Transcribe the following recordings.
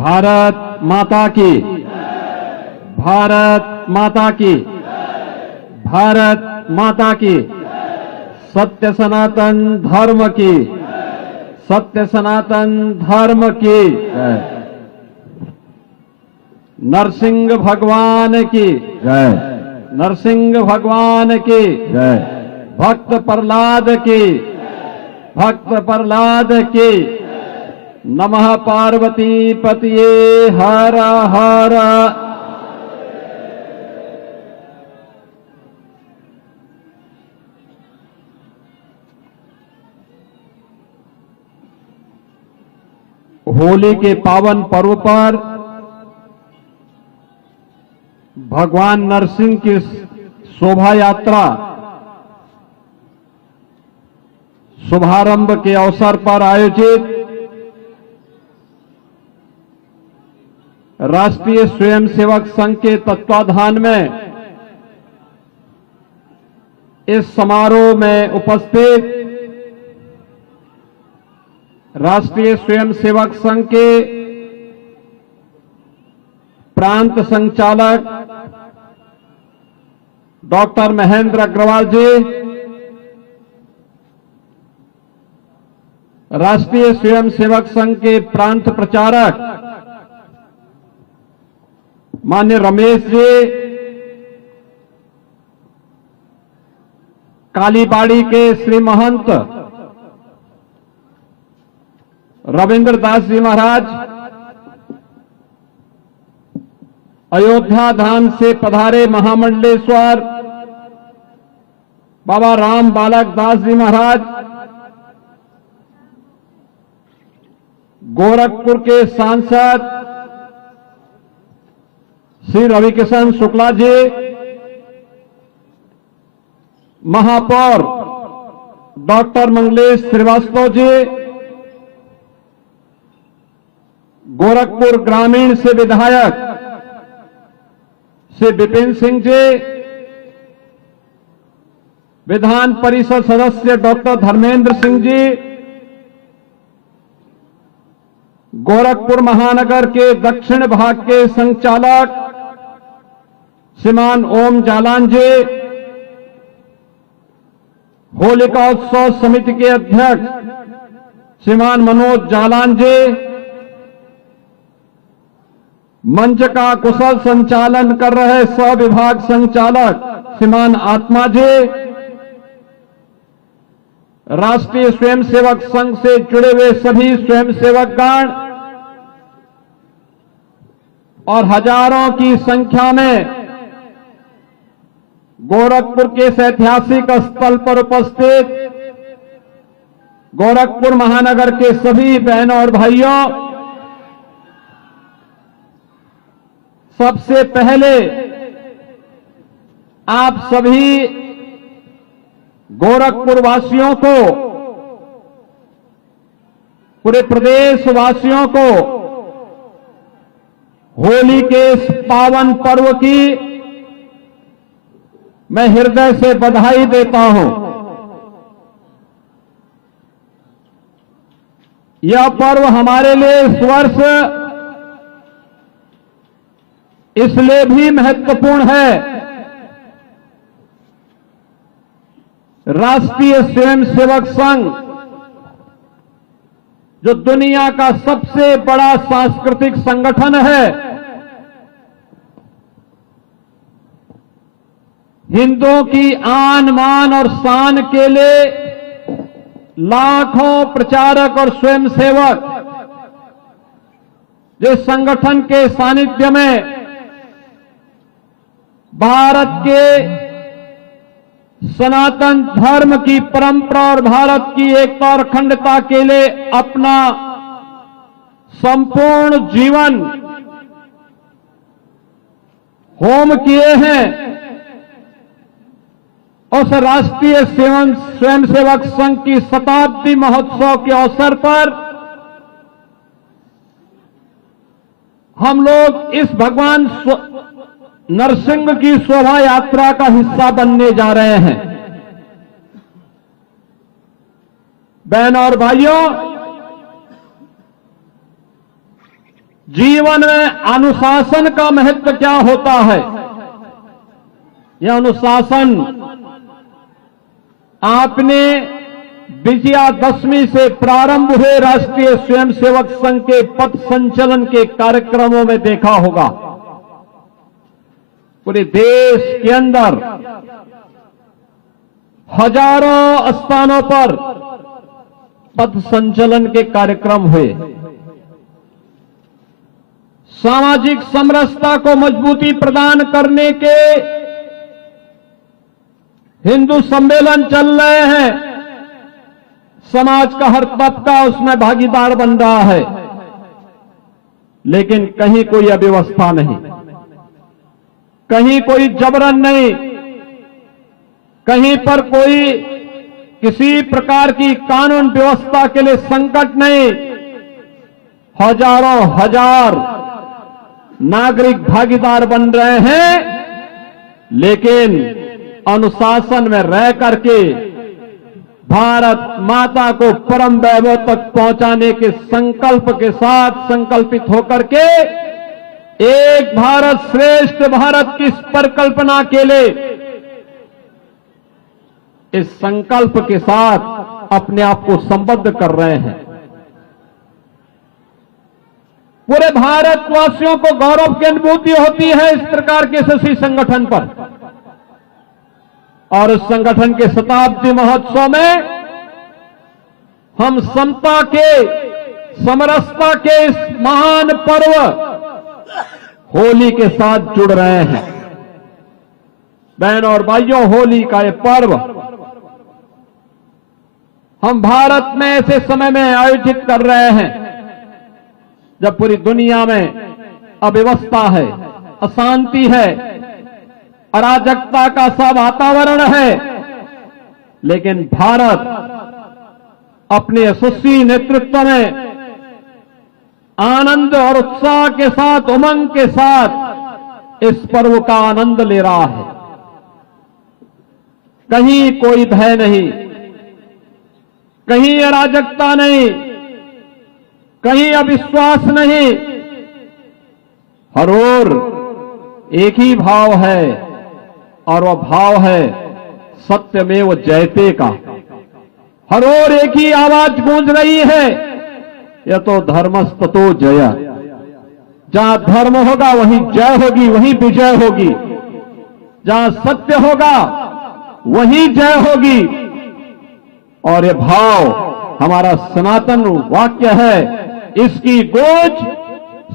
भारत माता की, भारत माता की, भारत माता की, सत्य सनातन धर्म की, सत्य सनातन धर्म की, नरसिंह भगवान की जय, नरसिंह भगवान की, जय, भक्त प्रहलाद की, भक्त प्रहलाद की। नमः पार्वती पतिये हर हर। होली के पावन पर्व पर भगवान नरसिंह की शोभा यात्रा शुभारंभ के अवसर पर आयोजित राष्ट्रीय स्वयंसेवक संघ के तत्वाधान में इस समारोह में उपस्थित राष्ट्रीय स्वयंसेवक संघ के प्रांत संचालक डॉक्टर महेंद्र अग्रवाल जी, राष्ट्रीय स्वयंसेवक संघ के प्रांत प्रचारक मान्य रमेश जी, कालीबाड़ी के श्री महंत रविंद्र दास जी महाराज, अयोध्या धाम से पधारे महामंडलेश्वर बाबा राम बालक दास जी महाराज, गोरखपुर के सांसद श्री रविकिशन शुक्ला जी, महापौर डॉक्टर मंगलेश श्रीवास्तव जी, गोरखपुर ग्रामीण से विधायक श्री विपिन सिंह जी, विधान परिषद सदस्य डॉक्टर धर्मेंद्र सिंह जी, गोरखपुर महानगर के दक्षिण भाग के संचालक श्रीमान ओम जालान जी, होलिका उत्सव समिति के अध्यक्ष श्रीमान मनोज जालान जी, मंच का कुशल संचालन कर रहे सह विभाग संचालक श्रीमान आत्मा जी, राष्ट्रीय स्वयंसेवक संघ से जुड़े हुए सभी स्वयंसेवकगण और हजारों की संख्या में गोरखपुर के इस ऐतिहासिक स्थल पर उपस्थित गोरखपुर महानगर के सभी बहनों और भाइयों, सबसे पहले आप सभी गोरखपुर वासियों को, पूरे प्रदेश वासियों को होली के इस पावन पर्व की मैं हृदय से बधाई देता हूं। यह पर्व हमारे लिए इस वर्ष इसलिए भी महत्वपूर्ण है, राष्ट्रीय स्वयंसेवक संघ जो दुनिया का सबसे बड़ा सांस्कृतिक संगठन है, हिंदुओं की आन मान और शान के लिए लाखों प्रचारक और स्वयंसेवक जिस संगठन के सानिध्य में भारत के सनातन धर्म की परंपरा और भारत की एकता और अखंडता के लिए अपना संपूर्ण जीवन होम किए हैं, उस राष्ट्रीय स्वयंसेवक संघ की शताब्दी महोत्सव के अवसर पर हम लोग इस भगवान नरसिंह की शोभा यात्रा का हिस्सा बनने जा रहे हैं। बहनों और भाइयों, जीवन में अनुशासन का महत्व क्या होता है। यह अनुशासन आपने विजयादशमी से प्रारंभ हुए राष्ट्रीय स्वयंसेवक संघ के पथ संचलन के कार्यक्रमों में देखा होगा। पूरे देश के अंदर हजारों स्थानों पर पथ संचलन के कार्यक्रम हुए। सामाजिक समरसता को मजबूती प्रदान करने के हिंदू सम्मेलन चल रहे हैं। समाज का हर तबका उसमें भागीदार बन रहा है, लेकिन कहीं कोई अव्यवस्था नहीं, कहीं कोई जबरन नहीं, कहीं पर कोई किसी प्रकार की कानून व्यवस्था के लिए संकट नहीं। हजारों हजार नागरिक भागीदार बन रहे हैं, लेकिन अनुशासन में रह करके भारत माता को परम वैभव तक पहुंचाने के संकल्प के साथ संकल्पित होकर के एक भारत श्रेष्ठ भारत की इस परिकल्पना के लिए इस संकल्प के साथ अपने आप को संबद्ध कर रहे हैं। पूरे भारतवासियों को गौरव की अनुभूति होती है इस प्रकार के यशस्वी संगठन पर, और उस संगठन के शताब्दी महोत्सव में हम समता के समरसता के इस महान पर्व होली के साथ जुड़ रहे हैं। बहनों और भाइयों, होली का ये पर्व हम भारत में ऐसे समय में आयोजित कर रहे हैं जब पूरी दुनिया में अव्यवस्था है, अशांति है, अराजकता का सा वातावरण है, लेकिन भारत अपने यशस्वी नेतृत्व में आनंद और उत्साह के साथ, उमंग के साथ इस पर्व का आनंद ले रहा है। कहीं कोई भय नहीं, कहीं अराजकता नहीं, कहीं अविश्वास नहीं, हर ओर एक ही भाव है, और वह भाव है सत्यमेव जयते का। हर ओर एक ही आवाज गूंज रही है, यह तो धर्मस्ततो जय। जहां धर्म होगा वहीं जय होगी, वहीं विजय होगी। जहां सत्य होगा वहीं जय होगी। और यह भाव हमारा सनातन वाक्य है, इसकी गूंज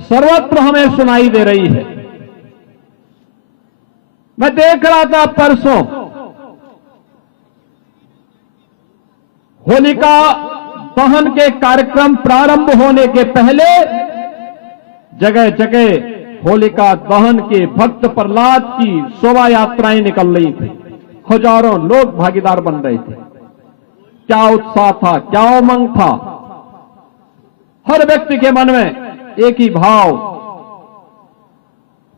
सर्वत्र हमें सुनाई दे रही है। मैं देख रहा था परसों होलिका दहन के कार्यक्रम प्रारंभ होने के पहले जगह जगह होलिका दहन के भक्त प्रहलाद की शोभा यात्राएं निकल रही थी। हजारों लोग भागीदार बन रहे थे। क्या उत्साह था, क्या उमंग था। हर व्यक्ति के मन में एक ही भाव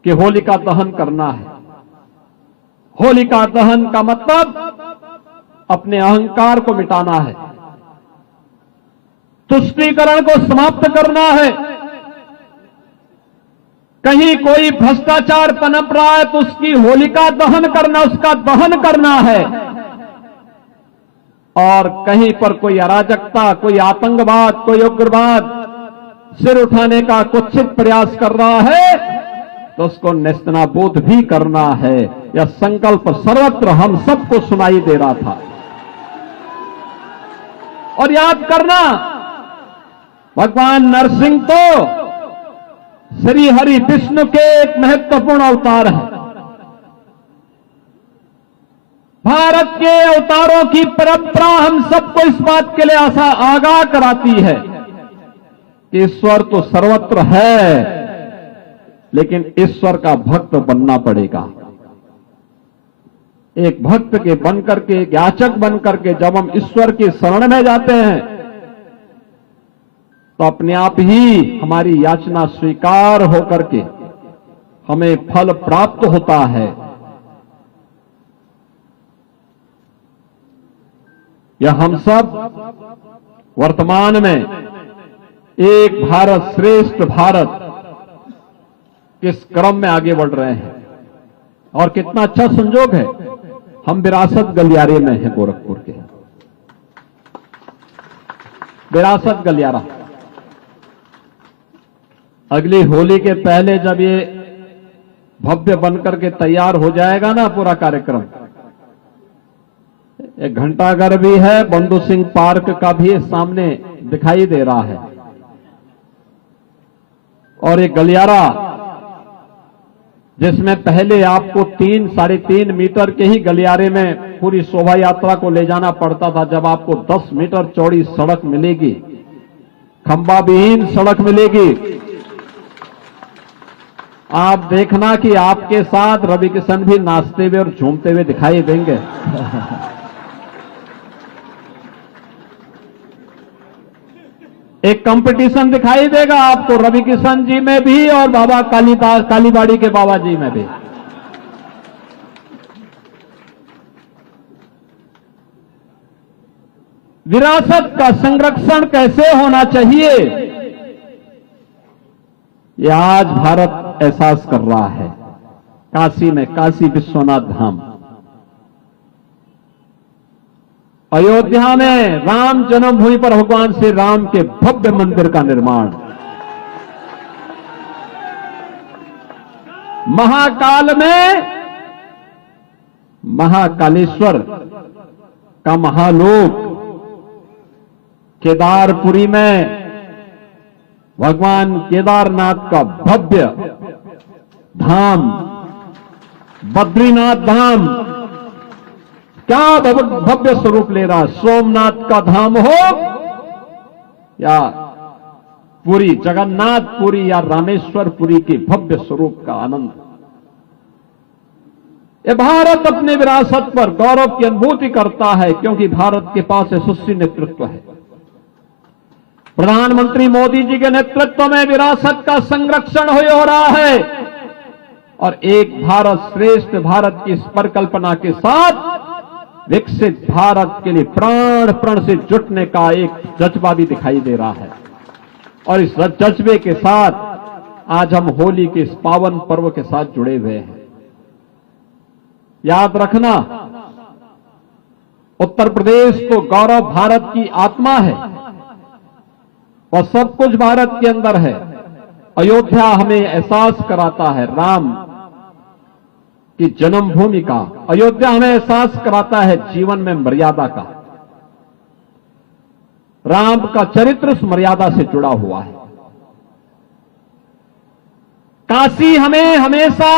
कि होलिका दहन करना है। होलिका दहन का मतलब अपने अहंकार को मिटाना है, तुष्टीकरण को समाप्त करना है। कहीं कोई भ्रष्टाचार पनप रहा है तो उसकी होलिका दहन करना, उसका दहन करना है। और कहीं पर कोई अराजकता, कोई आतंकवाद, कोई उग्रवाद सिर उठाने का कुत्सित प्रयास कर रहा है तो उसको नेस्तनाबूद भी करना है। यह संकल्प सर्वत्र हम सबको सुनाई दे रहा था। और याद करना, भगवान नरसिंह तो श्री हरि विष्णु के एक महत्वपूर्ण अवतार है। भारत के अवतारों की परंपरा हम सबको इस बात के लिए आगाह कराती है कि ईश्वर तो सर्वत्र है, लेकिन ईश्वर का भक्त बनना पड़ेगा। एक भक्त के बनकर के, एक याचक बनकर के जब हम ईश्वर की शरण में जाते हैं तो अपने आप ही हमारी याचना स्वीकार होकर के हमें फल प्राप्त होता है। यह हम सब वर्तमान में एक भारत श्रेष्ठ भारत किस क्रम में आगे बढ़ रहे हैं। और कितना अच्छा संजोग है, हम विरासत गलियारे में हैं, गोरखपुर के विरासत गलियारा। अगली होली के पहले जब ये भव्य बनकर के तैयार हो जाएगा ना पूरा कार्यक्रम, एक घंटाघर भी है, बंधु सिंह पार्क का भी सामने दिखाई दे रहा है। और एक गलियारा जिसमें पहले आपको 3-3.5 मीटर के ही गलियारे में पूरी शोभा यात्रा को ले जाना पड़ता था, जब आपको 10 मीटर चौड़ी सड़क मिलेगी, खंभा विहीन सड़क मिलेगी। आप देखना कि आपके साथ रवि किशन भी नाचते हुए और झूमते हुए दिखाई देंगे। एक कंपटीशन दिखाई देगा आपको रवि किशन जी में भी और बाबा कालीदास कालीबाड़ी के बाबा जी में भी। विरासत का संरक्षण कैसे होना चाहिए, यह आज भारत एहसास कर रहा है। काशी में काशी विश्वनाथ धाम, अयोध्या में राम जन्मभूमि पर भगवान श्री राम के भव्य मंदिर का निर्माण, महाकाल में महाकालेश्वर का महालोक, केदारपुरी में भगवान केदारनाथ का भव्य धाम, बद्रीनाथ धाम क्या भव्य स्वरूप ले रहा। सोमनाथ का धाम हो या पुरी जगन्नाथपुरी या रामेश्वरपुरी के भव्य स्वरूप का आनंद। ये भारत अपने विरासत पर गौरव की अनुभूति करता है, क्योंकि भारत के पास यशस्वी नेतृत्व है। प्रधानमंत्री मोदी जी के नेतृत्व में विरासत का संरक्षण हो रहा है और एक भारत श्रेष्ठ भारत की इस परिकल्पना के साथ विकसित भारत के लिए प्राण प्रण से जुटने का एक जज्बा भी दिखाई दे रहा है। और इस जज्बे के साथ आज हम होली के इस पावन पर्व के साथ जुड़े हुए हैं। याद रखना, उत्तर प्रदेश तो गौरव भारत की आत्मा है और सब कुछ भारत के अंदर है। अयोध्या हमें एहसास कराता है राम की जन्मभूमि का, अयोध्या हमें एहसास कराता है जीवन में मर्यादा का। राम का चरित्र उस मर्यादा से जुड़ा हुआ है। काशी हमें हमेशा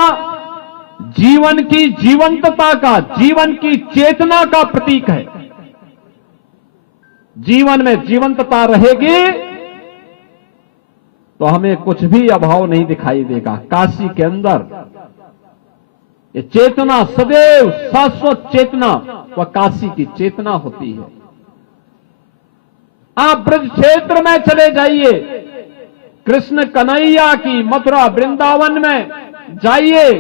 जीवन की जीवंतता का, जीवन की चेतना का प्रतीक है। जीवन में जीवंतता रहेगी तो हमें कुछ भी अभाव नहीं दिखाई देगा। काशी के अंदर ये चेतना सदैव शाश्वत चेतना वह काशी की चेतना होती है। आप ब्रज क्षेत्र में चले जाइए, कृष्ण कन्हैया की मथुरा वृंदावन में जाइए।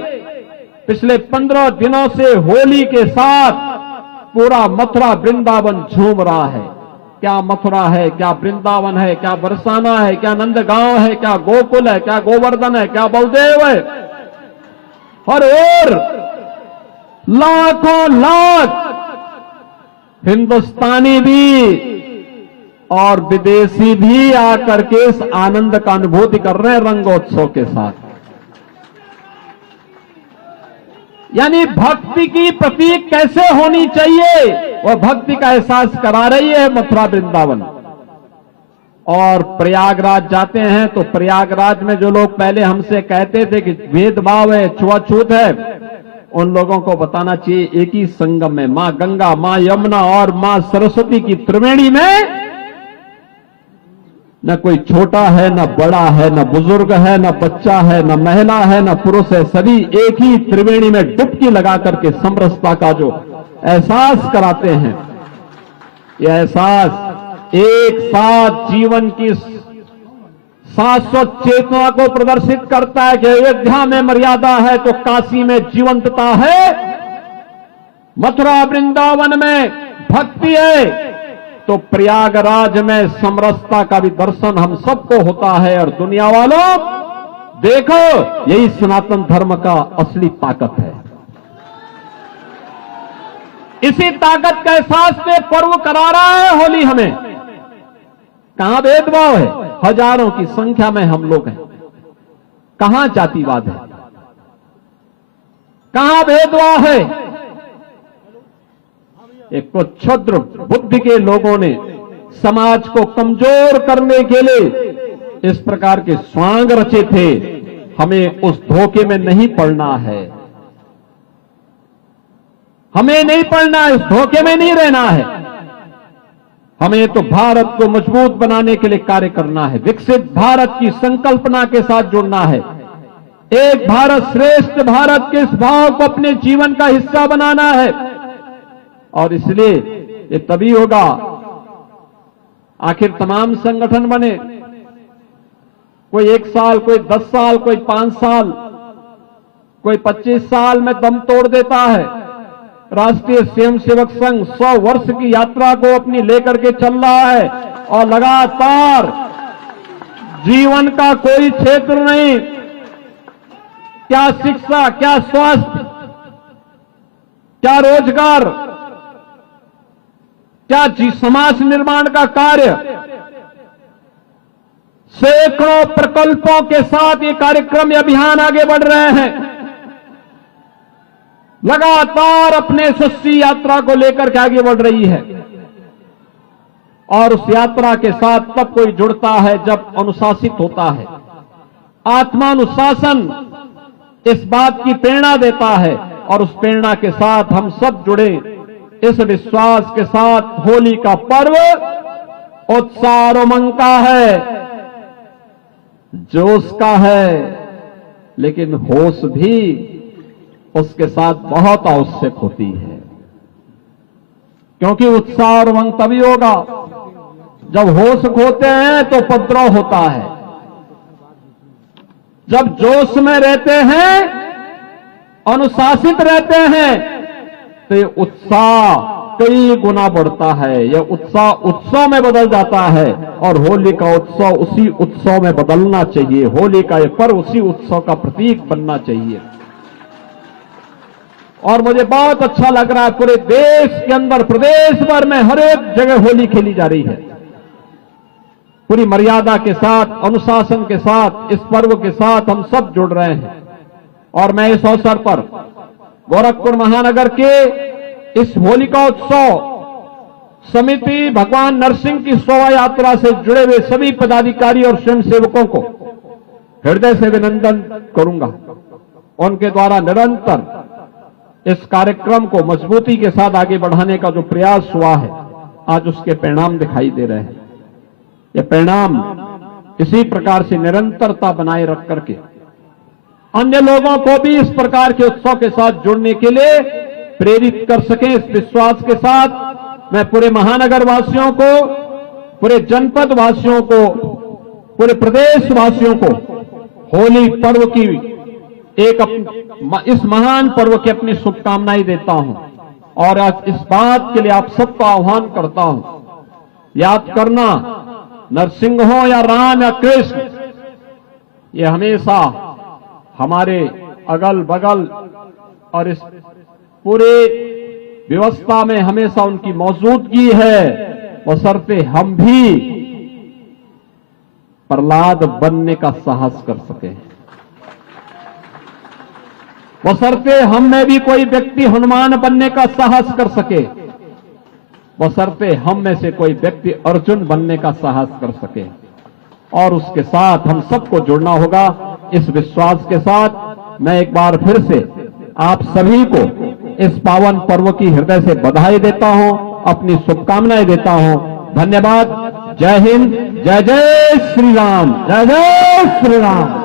पिछले 15 दिनों से होली के साथ पूरा मथुरा वृंदावन झूम रहा है। क्या मथुरा है, क्या वृंदावन है, क्या बरसाना है, क्या नंदगांव है, क्या गोकुल है, क्या गोवर्धन है, क्या बलदेव है। और लाखों लाख हिंदुस्तानी भी और विदेशी भी आकर के इस आनंद का अनुभूति कर रहे हैं रंगोत्सव के साथ। यानी भक्ति की प्रतीक कैसे होनी चाहिए, वह भक्ति का एहसास करा रही है मथुरा वृंदावन। और प्रयागराज जाते हैं तो प्रयागराज में जो लोग पहले हमसे कहते थे कि भेदभाव है, छुआछूत है, उन लोगों को बताना चाहिए एक ही संगम में मां गंगा, मां यमुना और मां सरस्वती की त्रिवेणी में न कोई छोटा है, न बड़ा है, न बुजुर्ग है, न बच्चा है, न महिला है, न पुरुष है। सभी एक ही त्रिवेणी में डुबकी लगा करके समरसता का जो एहसास कराते हैं, यह एहसास एक साथ जीवन की शाश्वत चेतना को प्रदर्शित करता है कि अयोध्या में मर्यादा है तो काशी में जीवंतता है, मथुरा वृंदावन में भक्ति है तो प्रयागराज में समरसता का भी दर्शन हम सबको होता है। और दुनिया वालों, देखो, यही सनातन धर्म का असली ताकत है। इसी ताकत का एहसास में पर्व करा रहा है होली हमें। कहां भेदभाव है? हजारों की संख्या में हम लोग हैं। कहां जातिवाद है? कहां भेदभाव है? एक तो क्षुद्र बुद्धि के लोगों ने समाज को कमजोर करने के लिए इस प्रकार के स्वांग रचे थे। हमें उस धोखे में नहीं पड़ना है। हमें नहीं पड़ना है, उस धोखे में नहीं रहना है। हमें तो भारत को मजबूत बनाने के लिए कार्य करना है। विकसित भारत की संकल्पना के साथ जुड़ना है। एक भारत श्रेष्ठ भारत के इस भाव को अपने जीवन का हिस्सा बनाना है। और इसलिए ये तभी होगा, आखिर तमाम संगठन बने, कोई 1 साल, कोई 10 साल, कोई 5 साल, कोई 25 साल में दम तोड़ देता है। राष्ट्रीय स्वयंसेवक संघ 100 वर्ष की यात्रा को अपनी लेकर के चल रहा है और लगातार जीवन का कोई क्षेत्र नहीं, क्या शिक्षा, क्या स्वास्थ्य, क्या रोजगार, क्या समाज निर्माण का कार्य, सैकड़ों प्रकल्पों के साथ ये कार्यक्रम, ये अभियान आगे बढ़ रहे हैं। लगातार अपने यशस्वी यात्रा को लेकर के आगे बढ़ रही है। और उस यात्रा के साथ तब कोई जुड़ता है जब अनुशासित होता है। आत्मानुशासन इस बात की प्रेरणा देता है और उस प्रेरणा के साथ हम सब जुड़े इस विश्वास के साथ। होली का पर्व उत्साह और उमंग का है, जोश का है, लेकिन होश भी उसके साथ बहुत आवश्यक होती है। क्योंकि उत्साह और उमंग तभी होगा जब होश खोते हैं तो उपद्रव होता है। जब जोश में रहते हैं, अनुशासित रहते हैं, तो ये उत्साह कई गुना बढ़ता है। यह उत्साह उत्सव में बदल जाता है और होली का उत्सव उसी उत्सव में बदलना चाहिए। होली का यह पर्व उसी उत्सव का प्रतीक बनना चाहिए। और मुझे बहुत अच्छा लग रहा है, पूरे देश के अंदर, प्रदेश भर में हर एक जगह होली खेली जा रही है। पूरी मर्यादा के साथ, अनुशासन के साथ, इस पर्व के साथ हम सब जुड़ रहे हैं। और मैं इस अवसर पर गोरखपुर महानगर के इस होलिका उत्सव समिति भगवान नरसिंह की शोभा यात्रा से जुड़े हुए सभी पदाधिकारी और स्वयंसेवकों को हृदय से अभिनंदन करूंगा। उनके द्वारा निरंतर इस कार्यक्रम को मजबूती के साथ आगे बढ़ाने का जो प्रयास हुआ है, आज उसके परिणाम दिखाई दे रहे हैं। ये परिणाम इसी प्रकार से निरंतरता बनाए रख करके अन्य लोगों को भी इस प्रकार के उत्सव के साथ जुड़ने के लिए प्रेरित कर सकें। इस विश्वास के साथ मैं पूरे महानगर वासियों को, पूरे जनपद वासियों को, पूरे प्रदेश वासियों को होली पर्व की इस महान पर्व की अपनी शुभकामनाएं देता हूं। और आज इस बात के लिए आप सबको आह्वान करता हूं, याद करना, नरसिंह हो या राम या कृष्ण, ये हमेशा हमारे अगल बगल और इस पूरे व्यवस्था में हमेशा उनकी मौजूदगी है, बशर्ते हम भी प्रहलाद बनने का साहस कर सके, बशर्ते हम में भी कोई व्यक्ति हनुमान बनने का साहस कर सके, बशर्ते हम में से कोई व्यक्ति अर्जुन बनने का साहस कर सके। और उसके साथ हम सबको जुड़ना होगा। इस विश्वास के साथ मैं एक बार फिर से आप सभी को इस पावन पर्व की हृदय से बधाई देता हूं, अपनी शुभकामनाएं देता हूं। धन्यवाद। जय हिंद, जय जय श्री राम, जय जय श्री राम।